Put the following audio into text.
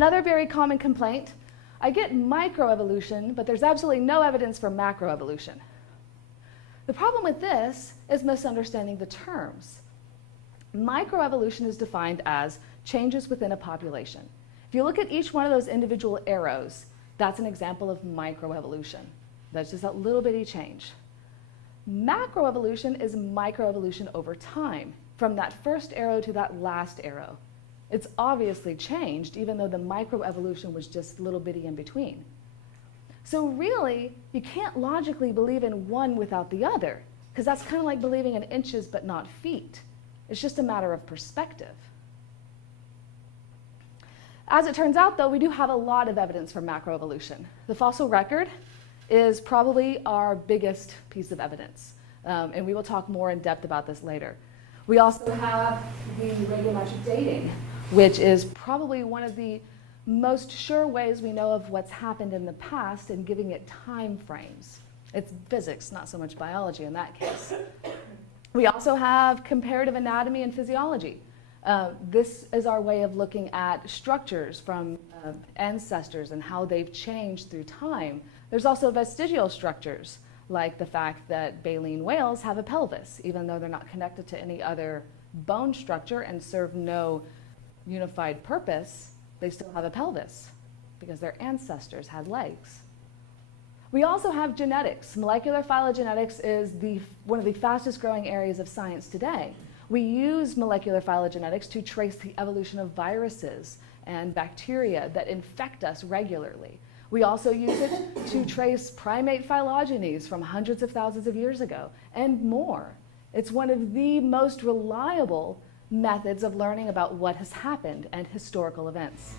Another very common complaint, I get microevolution, but there's absolutely no evidence for macroevolution. The problem with this is misunderstanding the terms. Microevolution is defined as changes within a population. If you look at each one of those individual arrows, that's an example of microevolution. That's just that little bitty change. Macroevolution is microevolution over time, from that first arrow to that last arrow. It's obviously changed, even though the microevolution was just little bitty in between. So really, you can't logically believe in one without the other, because that's kind of like believing in inches but not feet. It's just a matter of perspective. As it turns out, though, we do have a lot of evidence for macroevolution. The fossil record is probably our biggest piece of evidence, and we will talk more in depth about this later. We also have the radiometric dating, which is probably one of the most sure ways we know of what's happened in the past and giving it time frames. It's physics, not so much biology in that case. We also have comparative anatomy and physiology. This is our way of looking at structures from ancestors and how they've changed through time. There's also vestigial structures, like the fact that baleen whales have a pelvis, even though they're not connected to any other bone structure and serve no unified purpose. They still have a pelvis because their ancestors had legs. We also have genetics. Molecular phylogenetics is one of the fastest growing areas of science today. We use molecular phylogenetics to trace the evolution of viruses and bacteria that infect us regularly. We also use it to trace primate phylogenies from hundreds of thousands of years ago and more. It's one of the most reliable methods of learning about what has happened and historical events.